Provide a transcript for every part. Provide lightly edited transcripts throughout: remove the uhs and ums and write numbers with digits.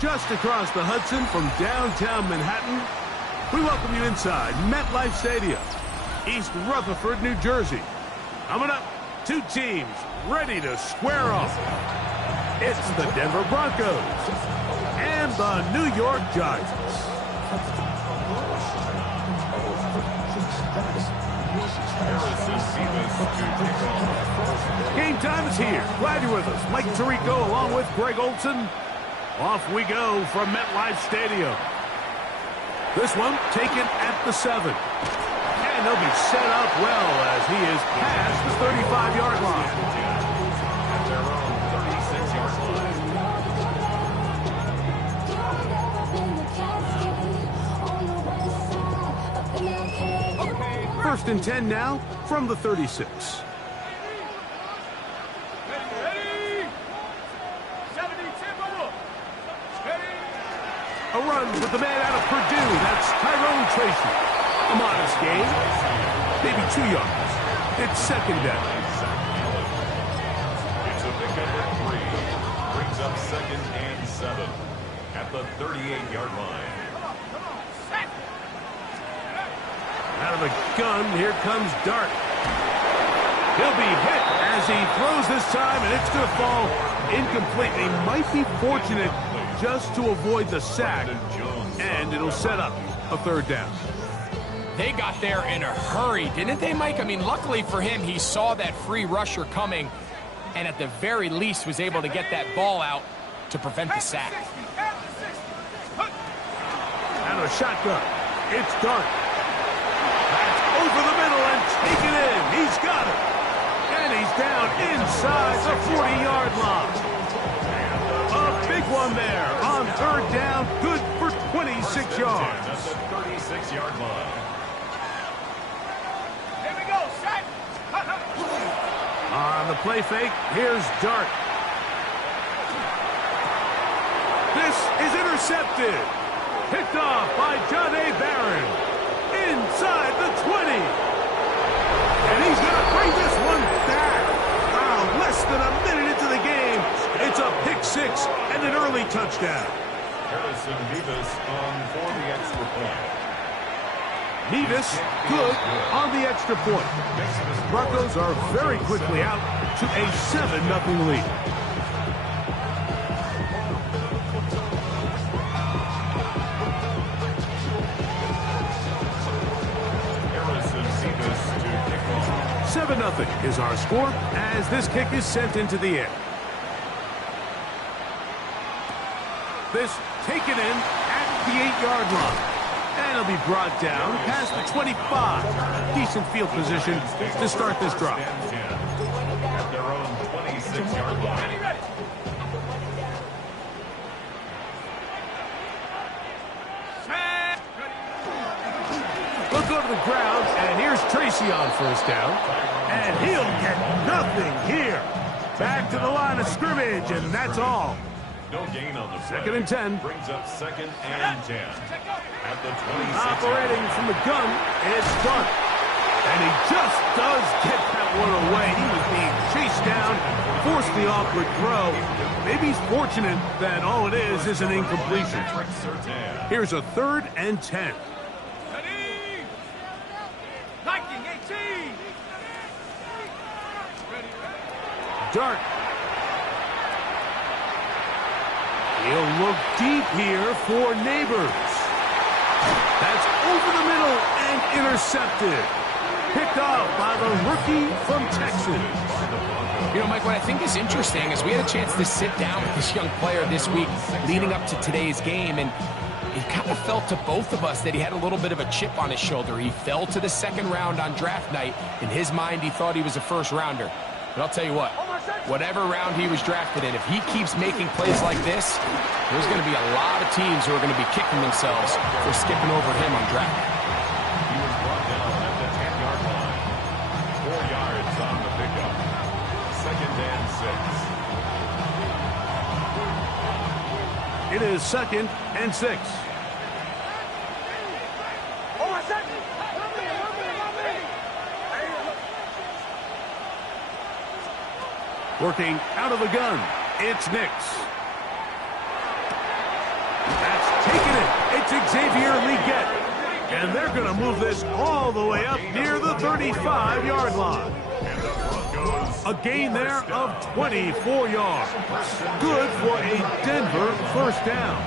just across the Hudson from downtown Manhattan, we welcome you inside MetLife Stadium, East Rutherford, New Jersey. Coming up, two teams ready to square off. It's the Denver Broncos and the New York Giants. Game time is here. Glad you're with us. Mike Tirico along with Greg Olson. Off we go from MetLife Stadium. This one taken at the 7. And they'll be set up well as he is past the 35-yard line. At their own 36-yard line. First and 10 now from the 36. A run with the man out of Purdue. That's Tyrone Tracy. A modest gain. Maybe 2 yards. It's second down. It's a pickup at 3. Brings up second and 7 at the 38-yard line. Out of the gun, here comes Dart. He'll be hit as he throws this time, and it's going to fall incomplete. He might be fortunate just to avoid the sack, and it'll set up a third down. They got there in a hurry, didn't they, Mike? I mean, luckily for him, he saw that free rusher coming, and at the very least was able to get that ball out to prevent the sack. Out of a shotgun, it's Dart. That's over the middle and taken in. He's got it. And he's down inside the 40-yard line. A big one there on third down. Good for 26 yards. At the 36-yard line. Here we go, set. On the play fake, here's Dart. This is intercepted. Picked off by John A. Barron. Inside the 20. And he's going to bring this one back. Wow, less than a minute into the game. It's a pick six and an early touchdown. Harrison Mevis on for the extra point. Mevis good on the extra point. Broncos are very quickly out to a 7-0 lead. Harrison Mevis to kick off. 7-0 is our score as this kick is sent into the air. This taken in at the 8-yard line. And it'll be brought down past the 25. Decent field position to start this drive. At their own 26-yard line. Look over the ground, and here's Tracy on first down. And he'll get nothing here. Back to the line of scrimmage, and that's all. No gain on the play. Second and 10. Brings up second and 10. At the 26. Operating from the gun, it's Dart. And he just does get that one away. He was being chased down, forced the awkward throw. Maybe he's fortunate that all it is an incompletion. Here's a 3rd and 10. Ready? 1918. Dart. He'll look deep here for Neighbors. That's over the middle and intercepted. Picked off by the rookie from Texas. You know, Mike, what I think is interesting is we had a chance to sit down with this young player this week leading up to today's game, and it kind of felt to both of us that he had a little bit of a chip on his shoulder. He fell to the 2nd round on draft night. In his mind, he thought he was a first rounder. But I'll tell you what, whatever round he was drafted in, if he keeps making plays like this, there's going to be a lot of teams who are going to be kicking themselves for skipping over him on draft night. He was brought down at the 10-yard line. 4 yards on the pickup. Second and 6. It is 2nd and 6. Working out of the gun, it's Nix. It's D11Marsh, and they're going to move this all the way up near the 35-yard line. A gain there of 24 yards. Good for a Denver first down.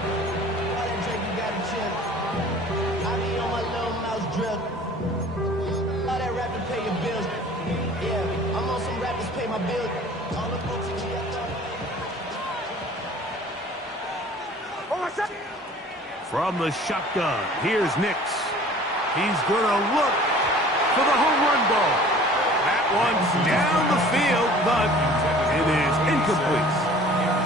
From the shotgun, here's Nix. He's going to look for the home run ball. That one's down the field, but it is incomplete.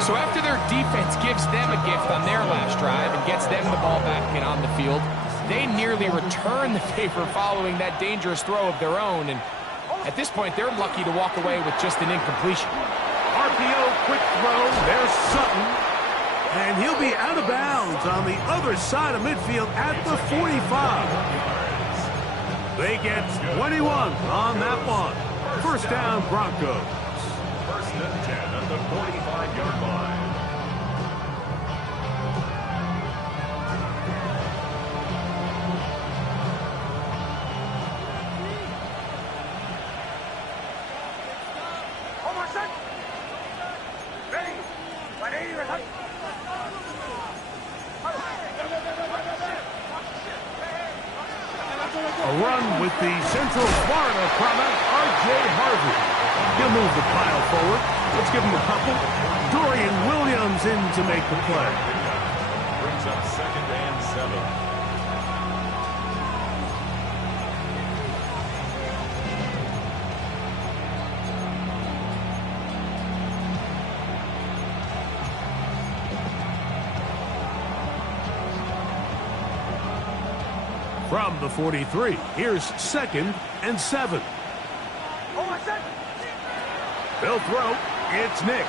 So after their defense gives them a gift on their last drive and gets them the ball back and on the field, they nearly return the favor following that dangerous throw of their own. And at this point, they're lucky to walk away with just an incompletion. RPO, quick throw. There's Sutton. And he'll be out of bounds on the other side of midfield at the 45. They get 21 on that one. First down, Broncos. First and 10 at the 45-yard line. A run with the Central Florida product, R.J. Harvey. He'll move the pile forward. Let's give him a couple. Dorian Williams in to make the play. Brings up 2nd and 7. From the 43, here's 2nd and 7. They'll throw. It's Nix.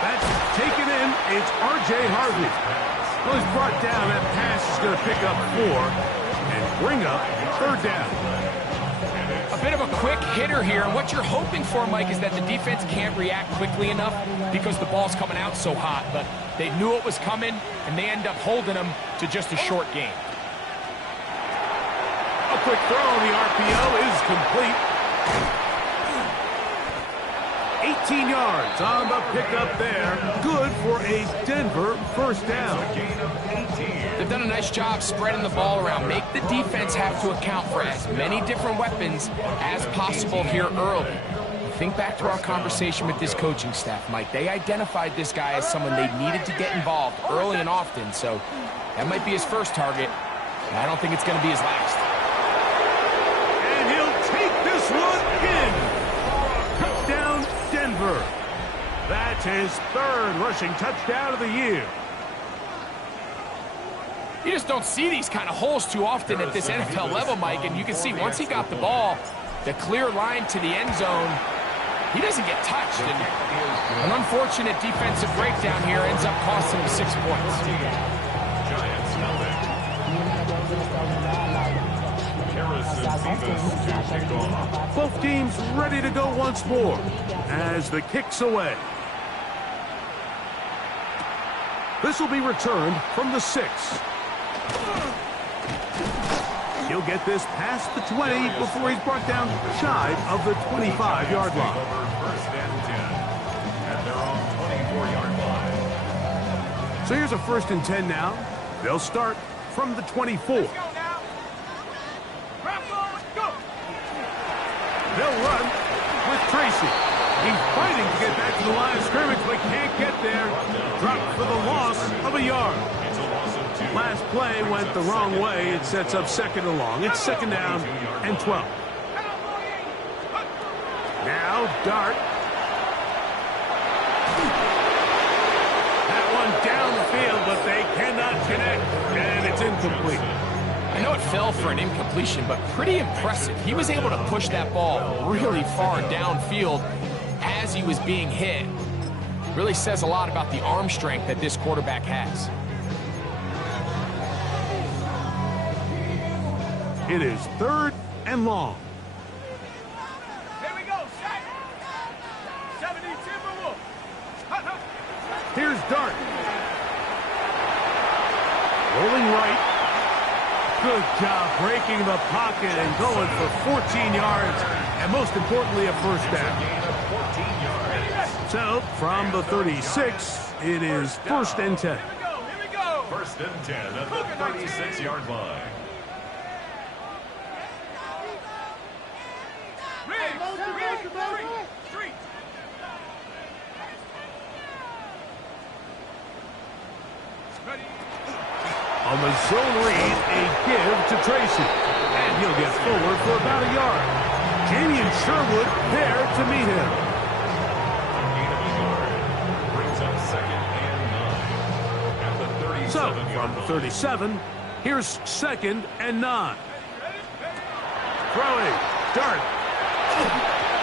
That's taken in. It's R.J. Harvey. Well, he's brought down. That pass is going to pick up 4 and bring up 3rd down. A bit of a quick hitter here. And what you're hoping for, Mike, is that the defense can't react quickly enough because the ball's coming out so hot. But they knew it was coming, and they end up holding them to just a short game. A quick throw on the RPO is complete. 18 yards on the pickup there. Good for a Denver first down. They've done a nice job spreading the ball around. Make the defense have to account for as many different weapons as possible here early. Think back to our conversation with this coaching staff, Mike. They identified this guy as someone they needed to get involved early and often, so that might be his first target. And I don't think it's going to be his last. And he'll take this one in. Touchdown, Denver. That's his 3rd rushing touchdown of the year. You just don't see these kind of holes too often at this NFL level, Mike, and you can see once he got the ball, the clear line to the end zone, he doesn't get touched. And an unfortunate defensive breakdown here ends up costing him 6 points. Giants nothing. Both teams ready to go once more as the kick's away. This will be returned from the 6. He'll get this past the 20 before he's brought down shy of the 25-yard line. First and 10 at their own 24-yard line. So here's a 1st and 10 now. They'll start from the 24. They'll run with Tracy. He's fighting to get back to the line of scrimmage, but can't get there. Dropped for the loss of a yard. It's a loss of 2. Last play went the wrong way. It sets up 2nd and long. It's 2nd down and 12. Now Dart. That one down the field, but they cannot connect, and it's incomplete. I know it fell for an incompletion, but pretty impressive. He was able to push that ball really far downfield as he was being hit. Really says a lot about the arm strength that this quarterback has. It is 3rd and long. Here we go, set. 70 Timberwolves. Here's Dart. Rolling Good job breaking the pocket and going for 14 yards, and most importantly, a first down. Gain of 14 yards. So, from the 36, it is first and 10. Here we go. First and 10 at the 36-yard line. Three. On the zone read, a give to Tracy. And he'll get forward for about a yard. Jamie and Sherwood there to meet him. Gain of a yard. Brings up second and 9. At the 37-yard So, line. from the 37, here's second and 9. Throwing. Dart.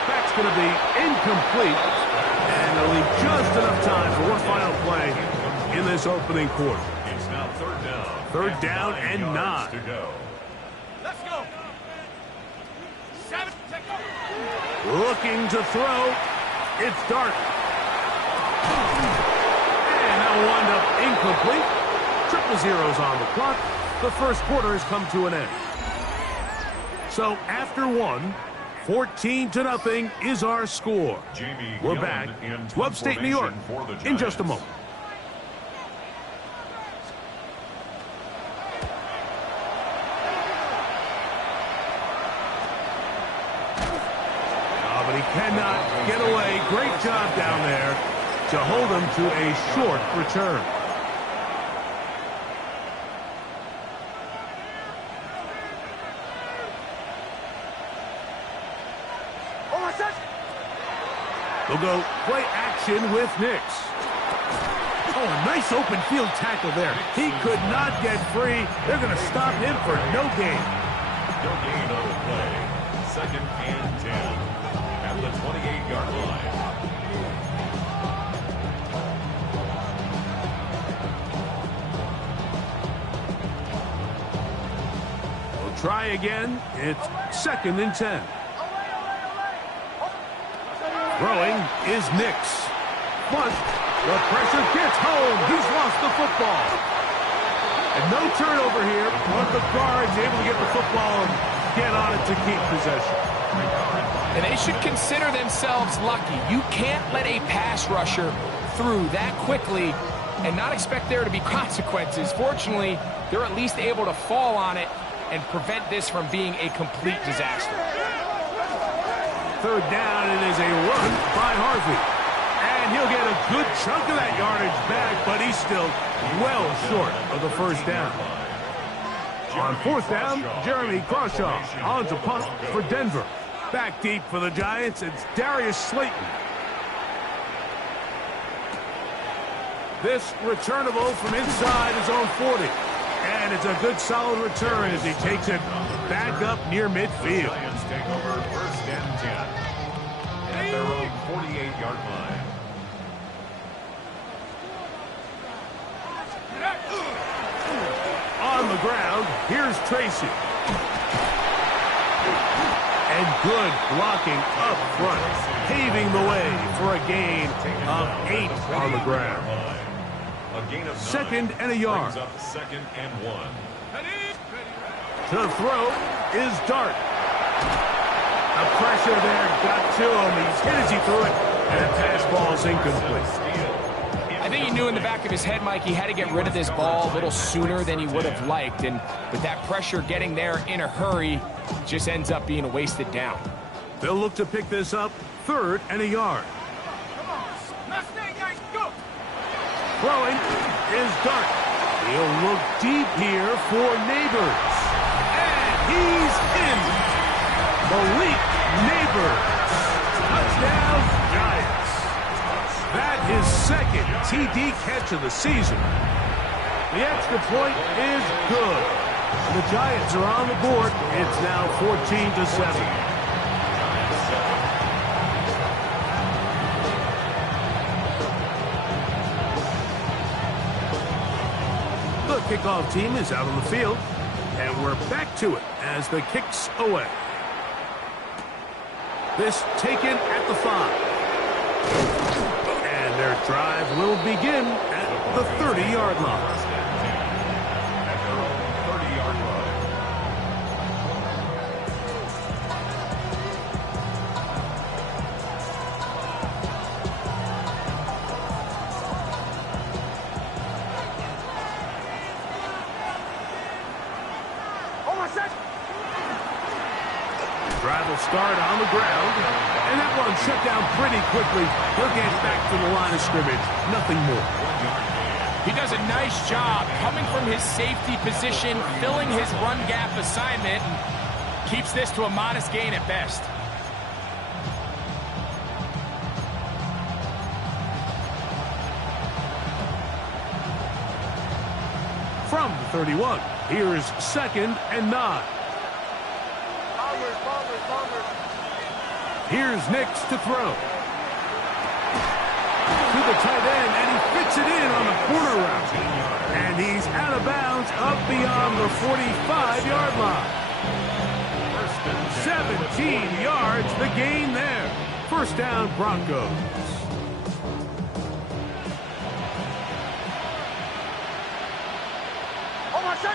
That's going to be incomplete. And they'll leave just enough time for one final play in this opening quarter. It's now third down. Third down and 9. yards to go. Let's go. 7. Looking to throw. It's Dart. And that'll wind up incomplete. Triple zeros on the clock. The first quarter has come to an end. So after one, 14-0 is our score. Jamie We're Gillen back in to upstate New York formation for the in just a Giants. moment. But he cannot get away. Great job down there to hold him to a short return. We'll go play action with Nix. Oh, a nice open field tackle there. He could not get free. They're going to stop him for no gain. No gain on the play. Second and 10 at the 28-yard line. We'll try again. It's second and 10. Throwing is Nix. But the pressure gets home. He's lost the football. And no turnover here, but the guard's able to get the football and get on it to keep possession. And they should consider themselves lucky. You can't let a pass rusher through that quickly and not expect there to be consequences. Fortunately, they're at least able to fall on it and prevent this from being a complete disaster. Third down, it is a run by Harvey. And he'll get a good chunk of that yardage back, but he's still well short of the first down. On fourth down, Jeremy Crawshaw on to punt for Denver. Back deep for the Giants, it's Darius Slayton. This returnable from inside his own 40. And it's a good solid return as he takes it back up near midfield. Giants take over first and 10 at their own 48-yard line. On the ground, here's Tracy. And good blocking up front, paving the way for a gain of 8 on the ground. A gain of 9. Second and a yard. Brings up second and 1. To throw is Dart. The pressure there got to him. He's hit as he threw it, and the pass ball's incomplete. I think he knew in the back of his head, Mike, he had to get rid of this ball a little sooner than he would have liked. And with that pressure getting there in a hurry, it just ends up being a wasted down. They'll look to pick this up third and a yard. Throwing is Dart. He'll look deep here for Neighbors. And he's in. Malik Neighbors. Touchdown, Giants. That is second TD catch of the season. The extra point is good. The Giants are on the board. It's now 14-7. The kickoff team is out on the field, and we're back to it as the kick's away. This taken at the 5. And their drive will begin at the 30-yard line. At their own 30-yard line. Drive will start on the ground, and that one shut down pretty quickly. He'll get back to the line of scrimmage. Nothing more. He does a nice job coming from his safety position, filling his run gap assignment, and keeps this to a modest gain at best. From the 31, here's 2nd and 9. Here's Nix to throw. To the tight end, and he fits it in on the corner route. And he's out of bounds up beyond the 45-yard line. 17 yards, the gain there. First down, Broncos.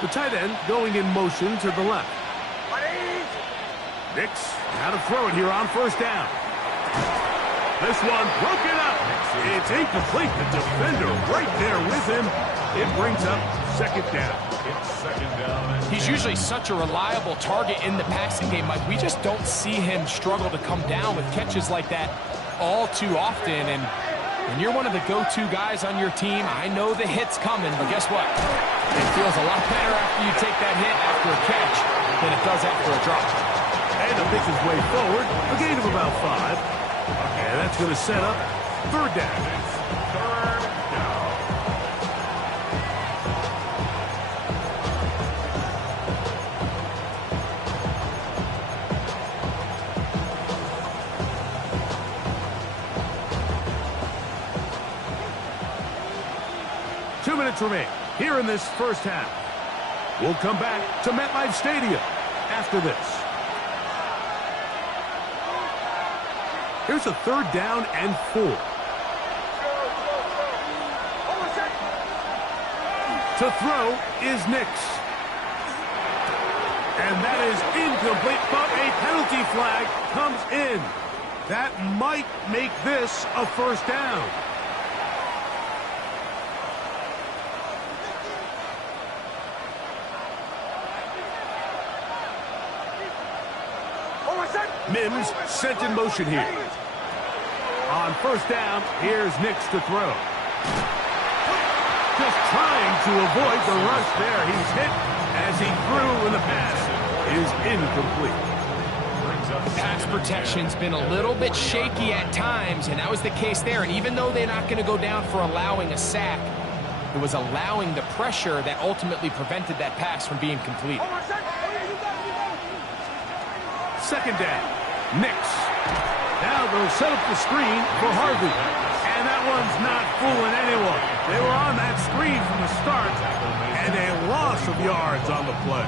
The tight end going in motion to the left. Nix, now to throw it here on first down. This one broken up. It's incomplete. The defender right there with him. It brings up 2nd down. He's usually such a reliable target in the passing game, Mike. We just don't see him struggle to come down with catches like that all too often. And when you're one of the go-to guys on your team, I know the hit's coming, but guess what? It feels a lot better after you take that hit after a catch than it does after a drop. And to make his way forward, a gain of about 5. And that's going to set up 3rd down. 2 minutes remain here in this first half. We'll come back to MetLife Stadium after this. Here's a 3rd down and 4. To throw is Nix. And that is incomplete, but a penalty flag comes in. That might make this a first down. Mims sent in motion here. On first down, here's Nix to throw. Just trying to avoid the rush there. He's hit as he threw, and the pass is incomplete. Pass protection's been a little bit shaky at times, and that was the case there. And even though they're not going to go down for allowing a sack, it was allowing the pressure that ultimately prevented that pass from being complete. 2nd down. Nix. Now they'll set up the screen for Harvey. And that one's not fooling anyone. They were on that screen from the start, and a loss of yards on the play.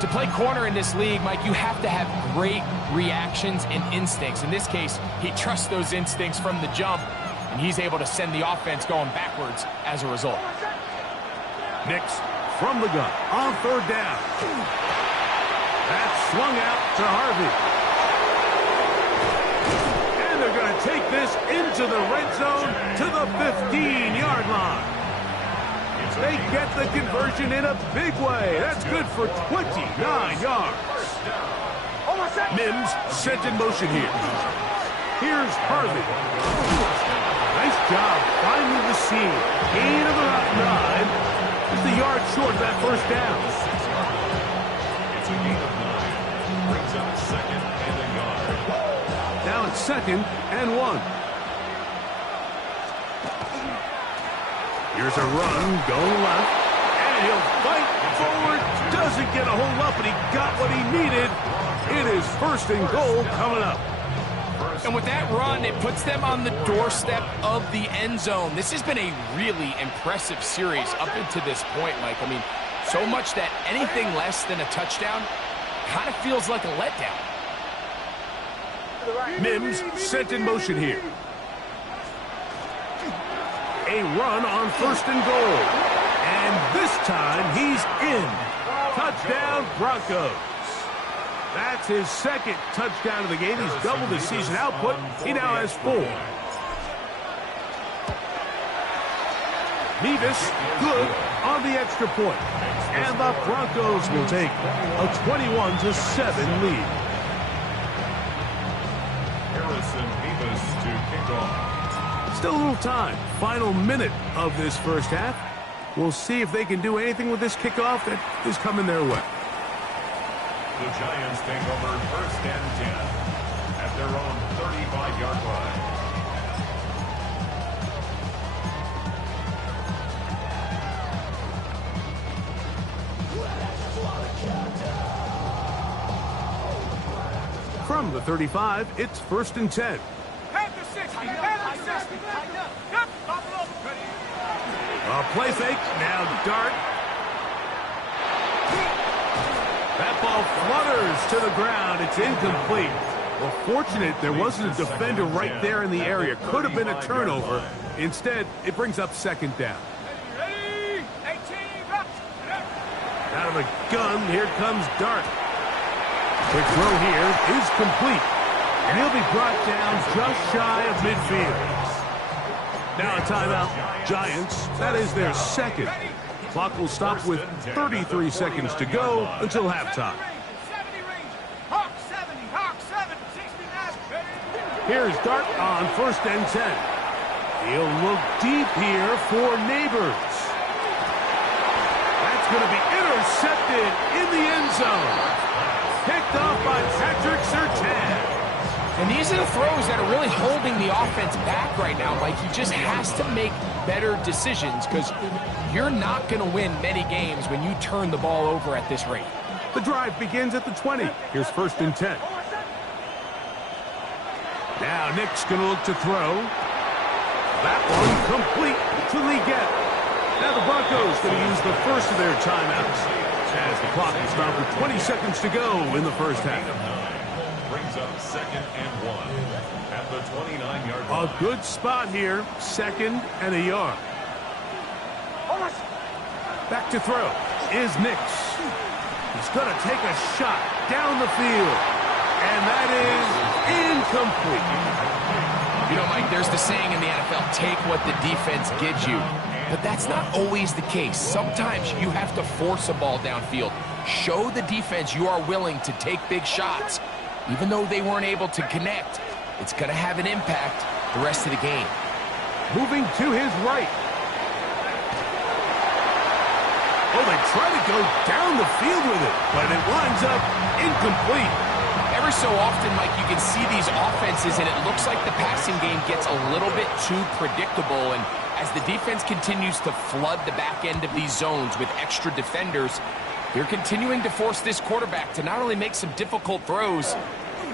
To play corner in this league, Mike, you have to have great reactions and instincts. In this case, he trusts those instincts from the jump, and he's able to send the offense going backwards as a result. Nix from the gun on 3rd down. That's swung out to Harvey. And they're going to take this into the red zone to the 15-yard line. They get the conversion in a big way. That's good for 29 yards. Mims sent in motion here. Here's Harvey. Nice job finding the seam. Gain of about 9. Just a yard short of that first down. It's a gain of 9. Brings up 2nd and a yard. Now it's 2nd and 1. Here's a run going left. And he'll fight forward. Doesn't get a hold up, but he got what he needed. It is 1st and goal coming up. And with that run, it puts them on the doorstep of the end zone. This has been a really impressive series up until this point, Mike. I mean, so much that anything less than a touchdown kind of feels like a letdown. Mims sent in motion here. A run on 1st and goal. And this time he's in. Touchdown, Broncos. That's his 2nd touchdown of the game. He's doubled his season output. He now has 4. Nevis, good on the extra point. And the Broncos will take a 21-7 lead. Harrison Davis to kick off. Still a little time. Final minute of this first half. We'll see if they can do anything with this kickoff that is coming their way. The Giants take over 1st and 10 at their own 35-yard line. From the 35, it's 1st and 10. Head to 60. Head to 60. Yep. Pop it up. Ready. A play fake. Now Dart. That ball flutters to the ground. It's incomplete. Well, fortunate there wasn't a defender right there in the area. Could have been a turnover. Instead, it brings up 2nd down. Ready. 18. Up. Out of a gun, here comes Dart. Quick throw here is complete. And he'll be brought down just shy of midfield. Now a timeout. Giants, that is their 2nd. Clock will stop with 33 seconds to go until halftime. 70 range. Hawk 70. Hawk 7. 69. Here's Dart on 1st and 10. He'll look deep here for Neighbors. That's going to be intercepted in the end zone. Picked off by Patrick Surtain. And these are the throws that are really holding the offense back right now. Like, he just has to make better decisions because you're not going to win many games when you turn the ball over at this rate. The drive begins at the 20. Here's 1st and 10. Now Nick's going to look to throw. That one complete to Legit. Now the Broncos going to use the first of their timeouts as the clock will stop with 20 seconds to go in the first half. Brings up 2nd and 1 at the 29-yard line. A good spot here, 2nd and a yard. Back to throw is Nix. He's going to take a shot down the field. And that is incomplete. You know, Mike, there's the saying in the NFL, take what the defense gives you. But that's not always the case. Sometimes you have to force a ball downfield. Show the defense you are willing to take big shots. Even though they weren't able to connect, it's going to have an impact the rest of the game. Moving to his right. Oh, they try to go down the field with it, but it winds up incomplete. Every so often, Mike, you can see these offenses, and it looks like the passing game gets a little bit too predictable. And as the defense continues to flood the back end of these zones with extra defenders, they're continuing to force this quarterback to not only make some difficult throws,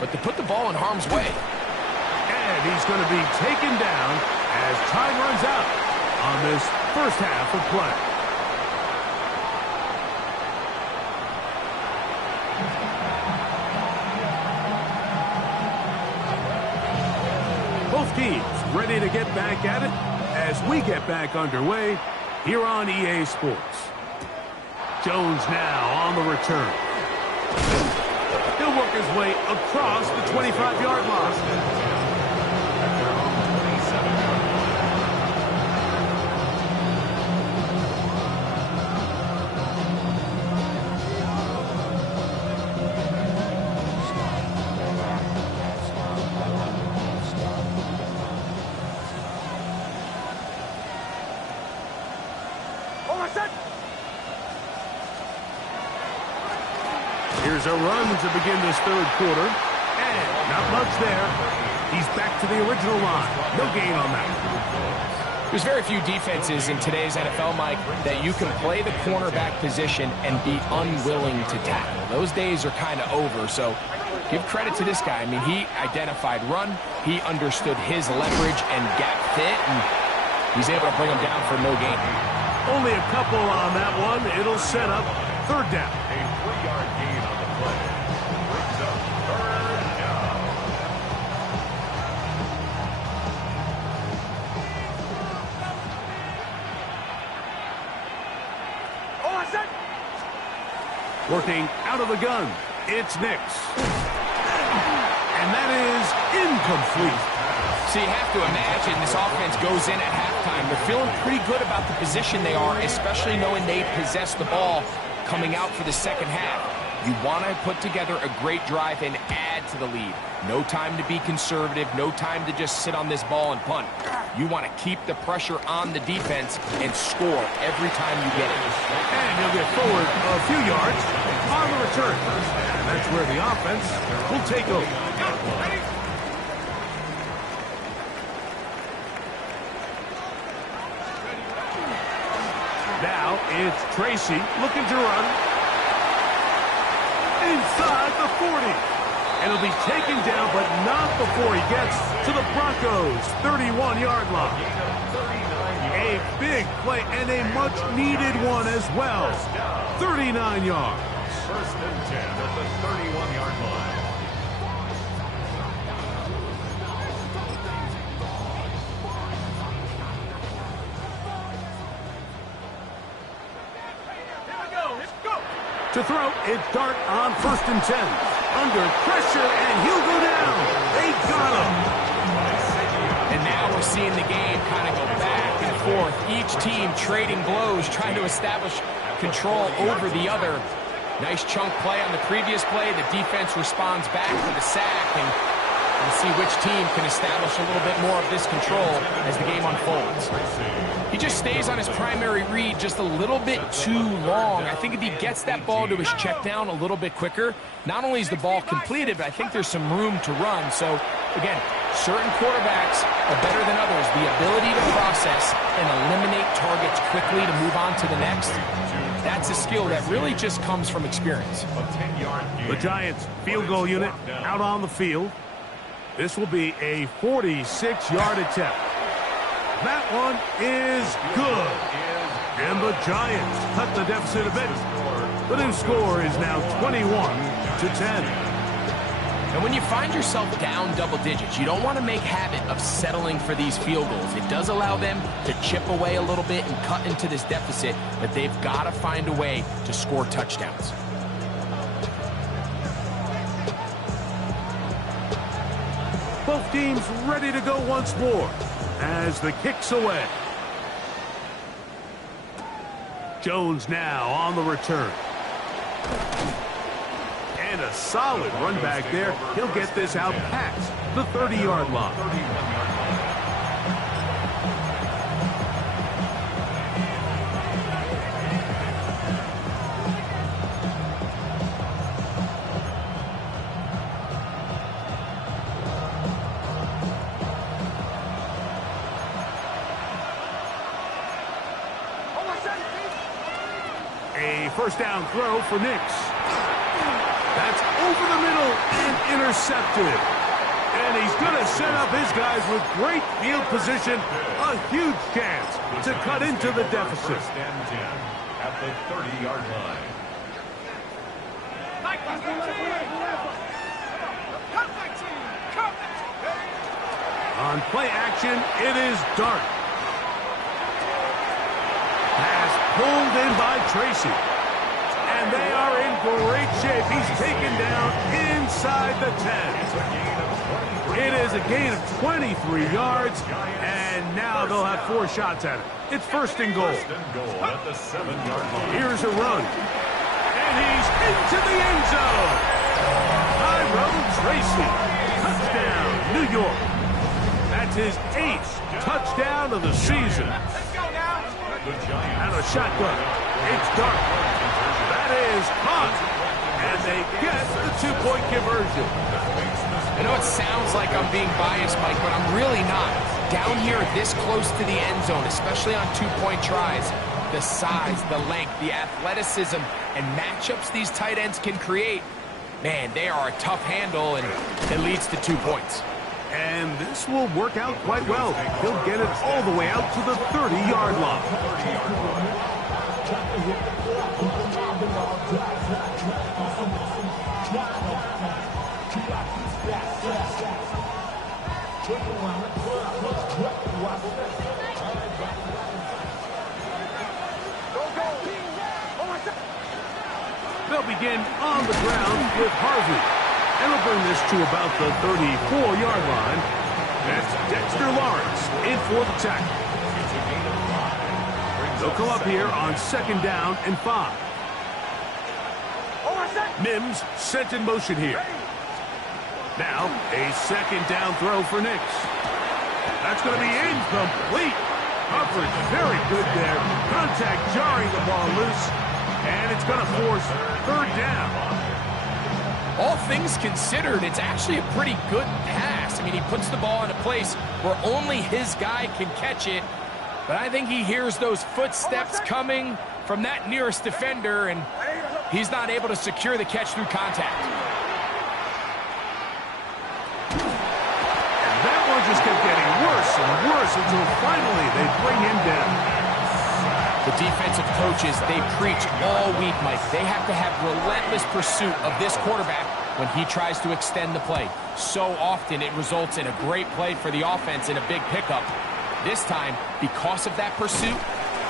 but to put the ball in harm's way. And he's going to be taken down as time runs out on this first half of play. Both teams ready to get back at it as we get back underway here on EA Sports. Jones now on the return. He'll work his way across the 25-yard line. Here's a run to begin this third quarter. And not much there. He's back to the original line. No gain on that. There's very few defenses in today's NFL, Mike, that you can play the cornerback position and be unwilling to tackle. Those days are kind of over, so give credit to this guy. I mean, he identified run, he understood his leverage and gap fit, and he's able to bring him down for no gain. Only a couple on that one. It'll set up third down. A 3-yard gain on the play. Brings up third down. Working out of the gun, it's Nix. And that is incomplete. So you have to imagine this offense goes in at halftime. They're feeling pretty good about the position they are, especially knowing they possess the ball. coming out for the second half. You want to put together a great drive and add to the lead. No time to be conservative, no time to just sit on this ball and punt. You want to keep the pressure on the defense and score every time you get it. And he'll get forward a few yards on the return. And that's where the offense will take over. Now it's Tracy looking to run inside the 40. And he'll be taken down, but not before he gets to the Broncos' 31-yard line. A big play and a much-needed one as well. 39 yards. First and 10 at the 31-yard line. To throw, it's Dart on 1st and 10. Under pressure, and he'll go down. They got him. And now we're seeing the game kind of go back and forth. Each team trading blows, trying to establish control over the other. Nice chunk play on the previous play. The defense responds back with a sack, and we'll see which team can establish a little bit more of this control as the game unfolds. He just stays on his primary read just a little bit too long. I think if he gets that ball to his check down a little bit quicker, not only is the ball completed, but I think there's some room to run. So, again, certain quarterbacks are better than others. The ability to process and eliminate targets quickly to move on to the next, that's a skill that really just comes from experience. The Giants field goal unit out on the field. This will be a 46-yard attempt. That one is good. And the Giants cut the deficit a bit. The new score is now 21-10. And when you find yourself down double digits, you don't want to make habit of settling for these field goals. It does allow them to chip away a little bit and cut into this deficit, but they've got to find a way to score touchdowns. Both teams ready to go once more as the kick's away. Jones now on the return. And a solid run back there. He'll get this out past the 30-yard line. A first down throw for Nix. That's over the middle and intercepted. And he's going to set up his guys with great field position. A huge chance to cut into the deficit. First and 10 at the 30-yard line. On play action, it is Dart. Pass pulled in by Tracy. And they are in great shape. He's taken down inside the 10. It is a gain of 23 yards, and now they'll have 4 shots at it. It's first and goal. First and goal at the 7-yard line. Here's a run. And he's into the end zone. Tyrone Tracy. Touchdown, New York. That's his 8th touchdown of the season. And a shotgun. It's Dart. That is caught. And they get the 2-point conversion. I know it sounds like I'm being biased, Mike, but I'm really not. Down here this close to the end zone, especially on 2-point tries, the size, the length, the athleticism, and matchups these tight ends can create, man, they are a tough handle, and it leads to 2 points. And this will work out quite well. He'll get it all the way out to the 30-yard line. They'll begin on the ground with Harvey. And we'll bring this to about the 34-yard line. That's Dexter Lawrence in for the tackle. They'll come up here on 2nd down and 5. Mims sent in motion here. Now, a second down throw for Nix. That's going to be incomplete. Coverage very good there. Contact jarring the ball loose. And it's going to force third down. All things considered, it's actually a pretty good pass. I mean, he puts the ball in a place where only his guy can catch it. But I think he hears those footsteps coming from that nearest defender, and he's not able to secure the catch through contact. And that one just kept getting worse and worse until finally they bring him down. The defensive coaches, they preach all week, Mike. They have to have relentless pursuit of this quarterback when he tries to extend the play. So often it results in a great play for the offense and a big pickup. This time, because of that pursuit,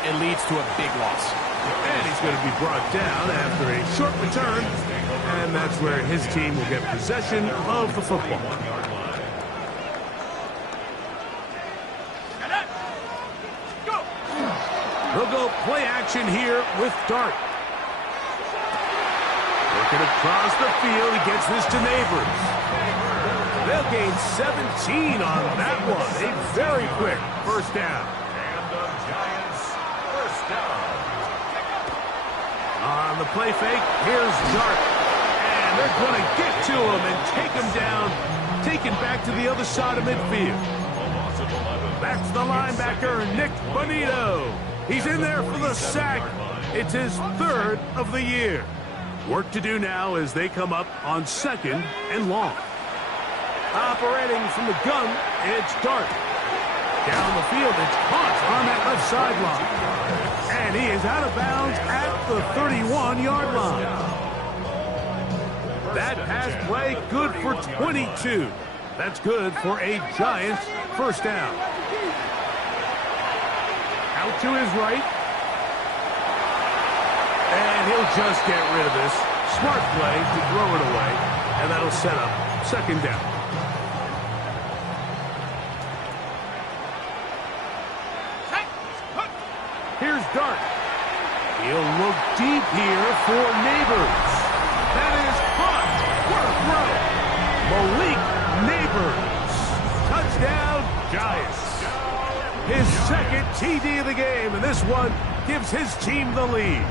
it leads to a big loss. And he's going to be brought down after a short return, and that's where his team will get possession of the football. They'll go play action here with Dart. Working across the field, he gets this to Neighbors. They'll gain 17 on that one. A very quick first down. And the Giants first down. On the play fake, here's Dart. And they're going to get to him and take him down, taken back to the other side of midfield. Back to the linebacker, Nick Bonito. He's in there for the sack. It's his third of the year. Work to do now as they come up on second and long. Operating from the gun, it's Dart. Down the field, it's caught on that left sideline. And he is out of bounds at the 31-yard line. That pass play good for 22. That's good for a Giants first down. Out to his right. And he'll just get rid of this. Smart play to throw it away. And that'll set up second down. Here's Dart. He'll look deep here for Neighbors. That is caught. What a throw. Malik Neighbors. Touchdown, Giants. His second TD of the game, and this one gives his team the lead.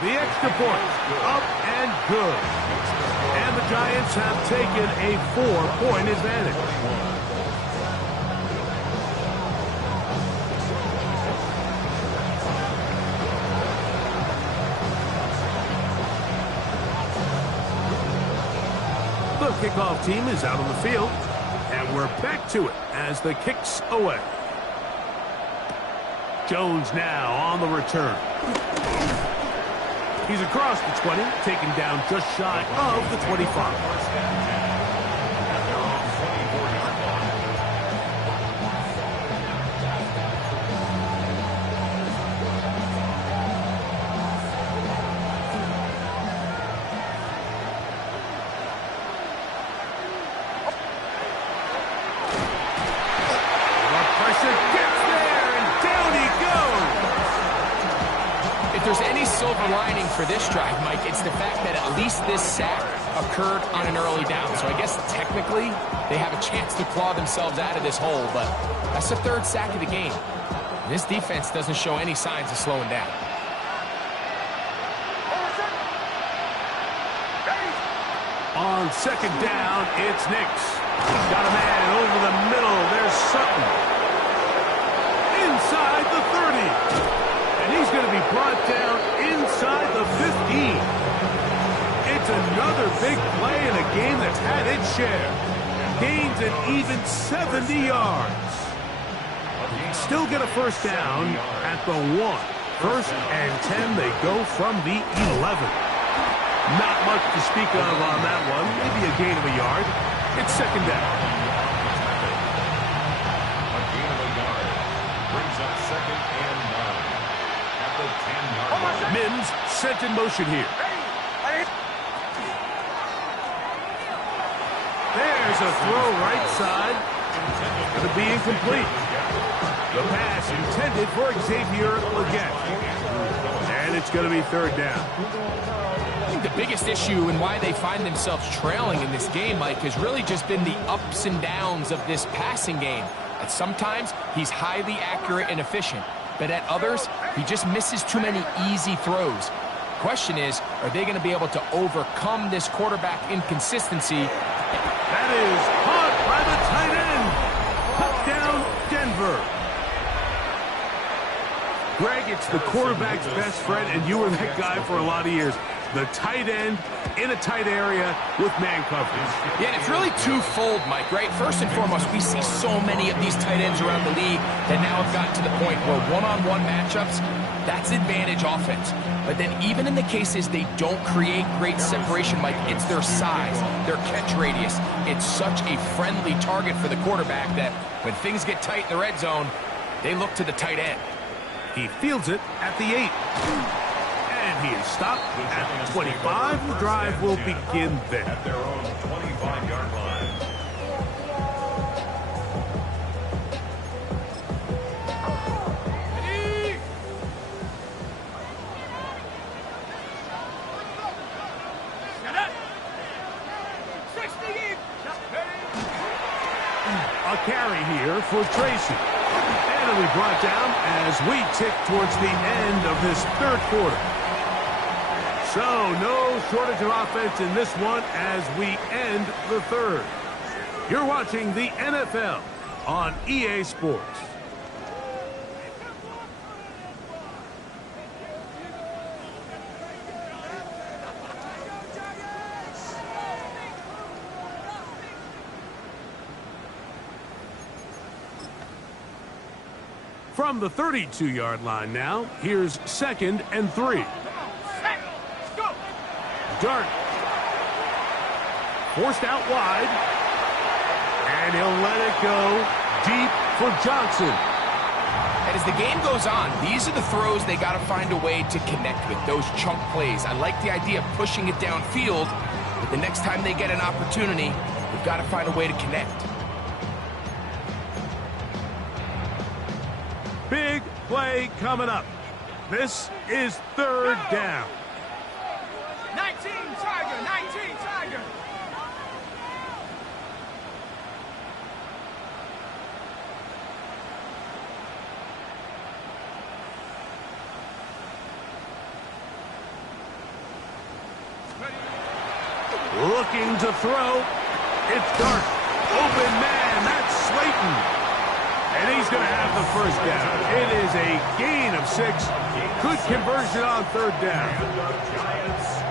The extra point, up and good. And the Giants have taken a 4-point advantage. The kickoff team is out on the field, and we're back to it as the kick's away. Jones now on the return. He's across the 20, taken down just shy of the 25. Silver lining for this drive, Mike, it's the fact that at least this sack occurred on an early down. So I guess technically they have a chance to claw themselves out of this hole, but that's the third sack of the game. This defense doesn't show any signs of slowing down. On second down, it's Nix. Got a man over the middle. There's Sutton. Inside the 30. And he's going to be brought down inside the 15. It's another big play in a game that's had its share. Gains an even 70 yards. Still get a first down at the 1. First and 10, they go from the 11. Not much to speak of on that one. Maybe a gain of a yard. It's second down. A gain of a yard brings up second and 9. Mims sent in motion here. There There's a throw right side. Going to be incomplete. The pass intended for Xavier Legit. And it's going to be third down. I think the biggest issue and why they find themselves trailing in this game, Mike, has really just been the ups and downs of this passing game. At sometimes, he's highly accurate and efficient, but at others, he just misses too many easy throws. Question is, are they going to be able to overcome this quarterback inconsistency? That is caught by the tight end. Touchdown, Denver. Greg, it's the quarterback's best friend, and you were that guy for a lot of years. The tight end in a tight area with man coverage. Yeah, and it's really twofold, Mike, right? First and foremost, we see so many of these tight ends around the league that now have gotten to the point where one-on-one matchups, that's advantage offense. But then even in the cases they don't create great separation, Mike, it's their size, their catch radius. It's such a friendly target for the quarterback that when things get tight in the red zone, they look to the tight end. He fields it at the 8. And he is stopped at 25. The drive will begin there. At their own 25-yard line. A carry here for Tracy. And it'll be brought down as we tick towards the end of this third quarter. So no shortage of offense in this one as we end the third. You're watching the NFL on EA Sports. From the 32-yard line now, here's 2nd and 3. Dart. Forced out wide. And he'll let it go deep for Johnson. And as the game goes on, these are the throws they got to find a way to connect with, those chunk plays. I like the idea of pushing it downfield, but the next time they get an opportunity, they've got to find a way to connect. Big play coming up. This is third down. 19 Tiger, 19 Tiger. Looking to throw. It's Dart. Open man. That's Slayton. And he's going to have the first down. It is a gain of 6. Good conversion on third down.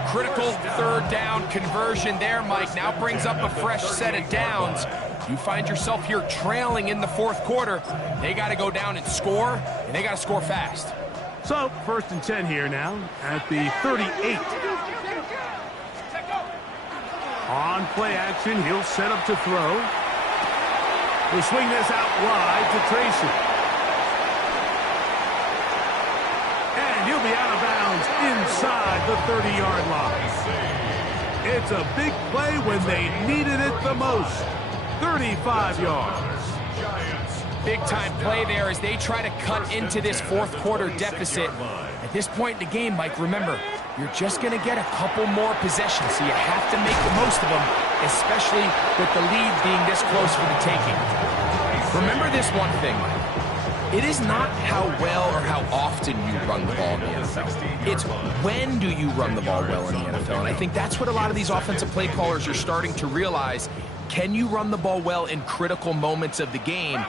Critical third down conversion there, Mike. Now brings up a fresh set of downs. You find yourself here trailing in the fourth quarter. They got to go down and score, and they got to score fast. So, 1st and 10 here now at the 38. On play action, he'll set up to throw. We'll swing this out wide to Tracy. And he'll be out of bounds inside the 30-yard line. It's a big play when they needed it the most. 35 yards. Big-time play there as they try to cut into this fourth quarter deficit. At this point in the game, Mike, remember, you're just going to get a couple more possessions, so you have to make the most of them, especially with the lead being this close for the taking. Remember this one thing, Mike. It is not how well or how often you run the ball in the NFL. It's when do you run the ball well in the NFL. And I think that's what a lot of these offensive play callers are starting to realize. Can you run the ball well in critical moments of the game?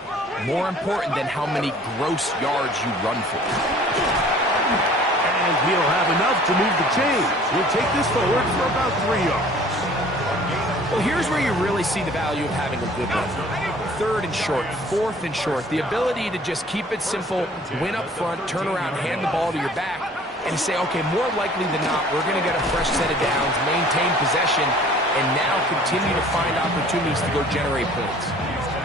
More important than how many gross yards you run for. And he'll have enough to move the chains. He'll take this forward for about 3 yards. Well, here's where you really see the value of having a good run. 3rd and short, 4th and short. The ability to just keep it simple, win up front, turn around, hand the ball to your back, and say, okay, more likely than not, we're going to get a fresh set of downs, maintain possession, and now continue to find opportunities to go generate points.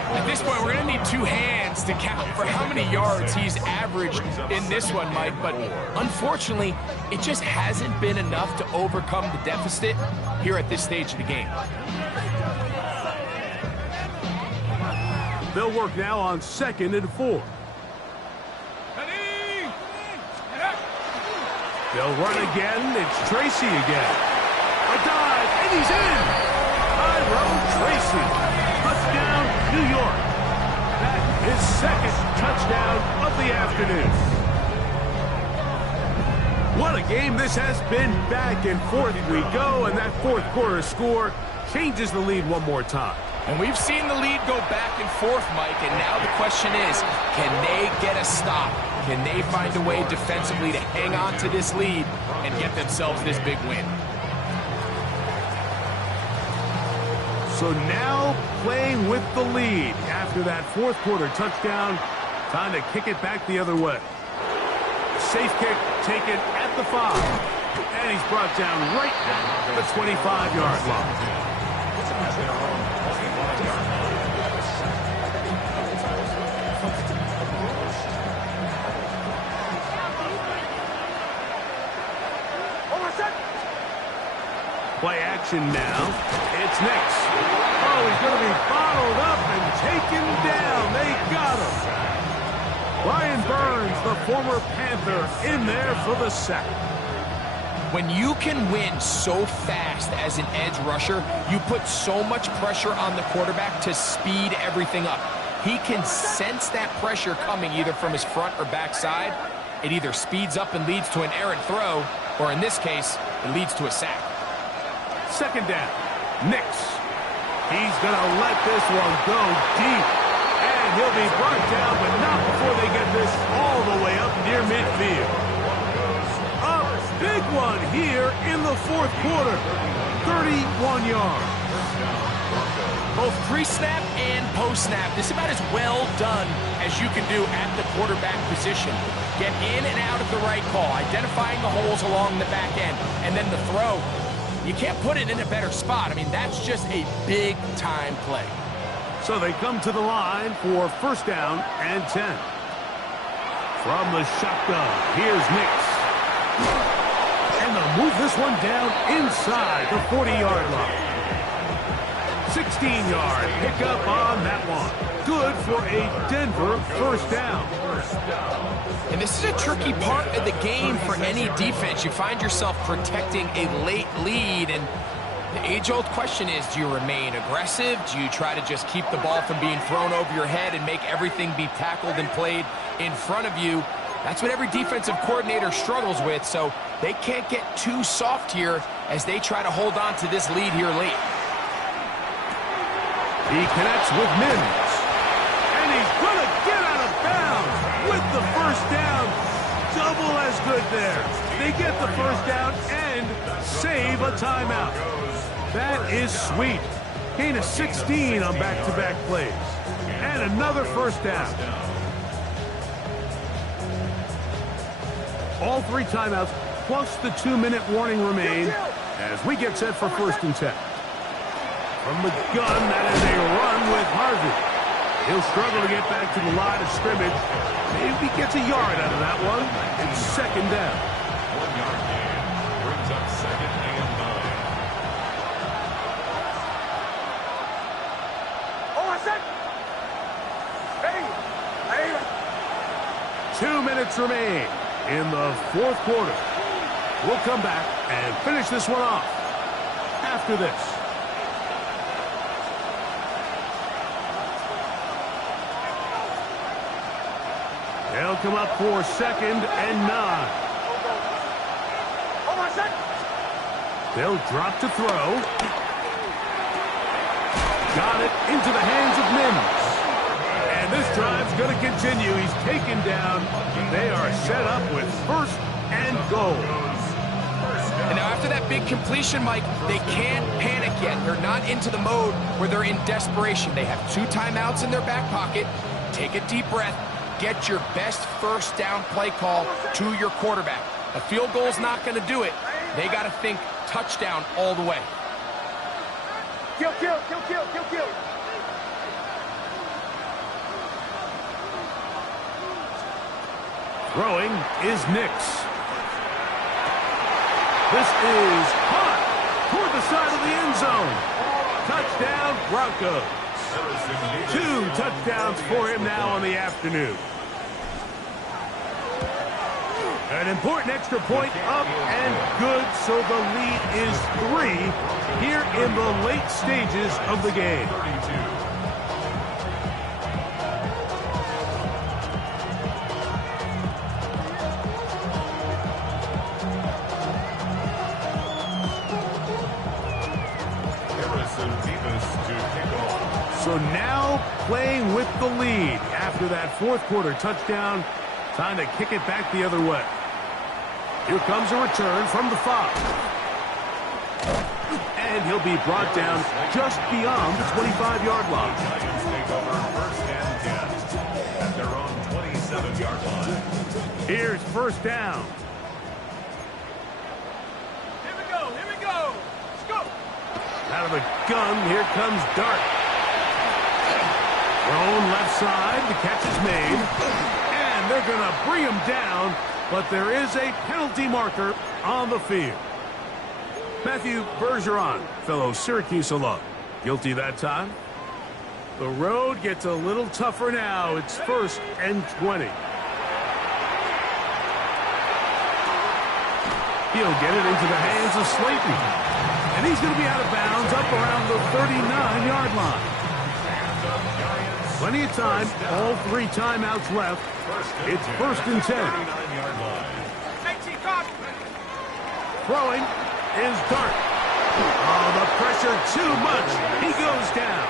At this point, we're going to need 2 hands to count for how many yards he's averaged in this one, Mike. But unfortunately, it just hasn't been enough to overcome the deficit here at this stage of the game. They'll work now on 2nd and 4. They'll run again. It's Tracy again. A dive, and he's in. Tyrone Tracy. Touchdown, New York. That is 2nd touchdown of the afternoon. What a game this has been. Back and forth we go, and that 4th quarter score changes the lead one more time. And we've seen the lead go back and forth, Mike, and now the question is, can they get a stop? Can they find a way defensively to hang on to this lead and get themselves this big win? So now playing with the lead after that 4th quarter touchdown, time to kick it back the other way. Safe kick taken at the 5, and he's brought down right at the 25-yard line. Play action now. It's Nix. Oh, he's going to be bottled up and taken down. They got him. Brian Burns, the former Panther, in there for the sack. When you can win so fast as an edge rusher, you put so much pressure on the quarterback to speed everything up. He can sense that pressure coming either from his front or back side. It either speeds up and leads to an errant throw, or in this case, it leads to a sack. 2nd down. Nix. He's going to let this one go deep. And he'll be brought down, but not before they get this all the way up near midfield. A big one here in the 4th quarter. 31 yards. Both pre-snap and post-snap, this is about as well done as you can do at the quarterback position. Get in and out of the right call, identifying the holes along the back end, and then the throw. You can't put it in a better spot. I mean, that's just a big-time play. So they come to the line for 1st down and 10. From the shotgun, here's Nix. And they'll move this one down inside the 40-yard line. 16-yard pickup on that one. Good for a Denver 1st down. And this is a tricky part of the game for any defense. You find yourself protecting a late lead, and the age-old question is, do you remain aggressive? Do you try to just keep the ball from being thrown over your head and make everything be tackled and played in front of you? That's what every defensive coordinator struggles with, so they can't get too soft here as they try to hold on to this lead here late. He connects with Mims. And he's going to get out of bounds with the 1st down. Double as good there. They get the 1st down and save a timeout. That is sweet. Gain of 16 on back-to-back plays. And another 1st down. All 3 timeouts plus the 2-minute warning remain as we get set for 1st and 10. From the gun, that is a run with Harvey. He'll struggle to get back to the line of scrimmage. Maybe gets a yard out of that one. It's 2nd down. 1-yard gain brings up 2nd and 9. 2 minutes remain in the 4th quarter. We'll come back and finish this one off after this. They'll come up for 2nd and 9. They'll drop to throw. Got it into the hands of Mims. And this drive's going to continue. He's taken down. They are set up with 1st and goal. And now after that big completion, Mike, they can't panic yet. They're not into the mode where they're in desperation. They have 2 timeouts in their back pocket. Take a deep breath. Get your best 1st down play call to your quarterback. A field goal's not going to do it. They got to think touchdown all the way. Kill, kill, kill, kill, kill, kill. Throwing is Nix. This is caught toward the side of the end zone. Touchdown, Broncos. 2 touchdowns for him now on the afternoon. An important extra point up and good, so the lead is 3 here in the late stages of the game. So now playing with the lead after that fourth quarter touchdown. Time to kick it back the other way. Here comes a return from the 5. And he'll be brought down just beyond the 25-yard line. Giants take over 1st and 10 at their own 27-yard line. Here's first down. Here we go. Here we go. Let's go. Out of the gun, here comes Dart. Thrown left side, the catch is made. And they're going to bring him down, but there is a penalty marker on the field. Matthew Bergeron, fellow Syracuse alum. Guilty that time. The road gets a little tougher now. It's 1st and 20. He'll get it into the hands of Slayton. And he's going to be out of bounds up around the 39-yard line. Plenty of time, all 3 timeouts left. It's 1st and 10. Throwing is Dart. Oh, the pressure too much. He goes down.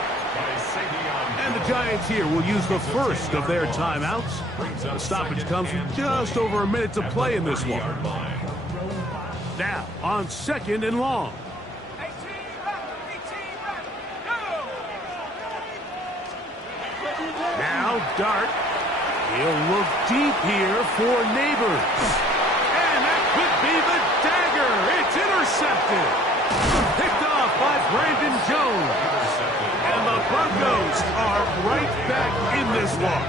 And the Giants here will use the first of their timeouts. The stoppage comes with just over a minute to play in this one. Now, on 2nd and long. Now Dart. He'll look deep here for Neighbors. And that could be the dagger. It's intercepted. Picked off by Brandon Jones. And the Broncos are right back in this one.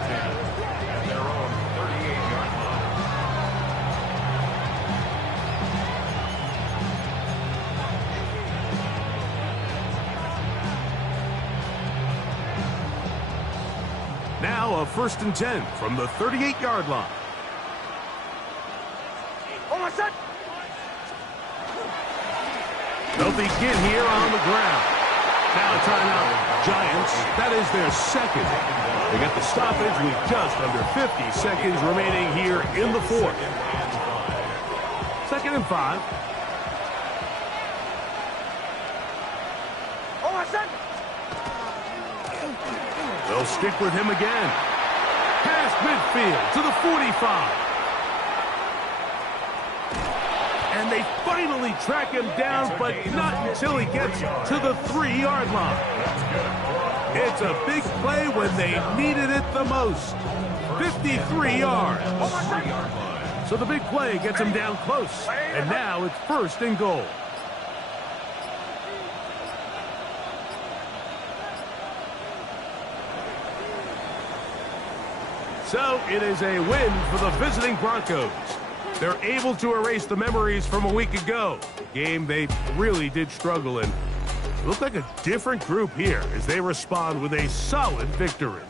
Now a 1st and 10 from the 38-yard line. They'll begin here on the ground. Now a timeout. Giants, that is their 2nd. They got the stoppage with just under 50 seconds remaining here in the 4th. 2nd and 5. They'll stick with him again. Past midfield to the 45. And they finally track him down, but not until he gets to the 3-yard line. It's a big play when they needed it the most. 53 yards. So the big play gets him down close. And now it's 1st and goal. So it is a win for the visiting Broncos. They're able to erase the memories from a week ago. A game they really did struggle in. It looked like a different group here as they respond with a solid victory.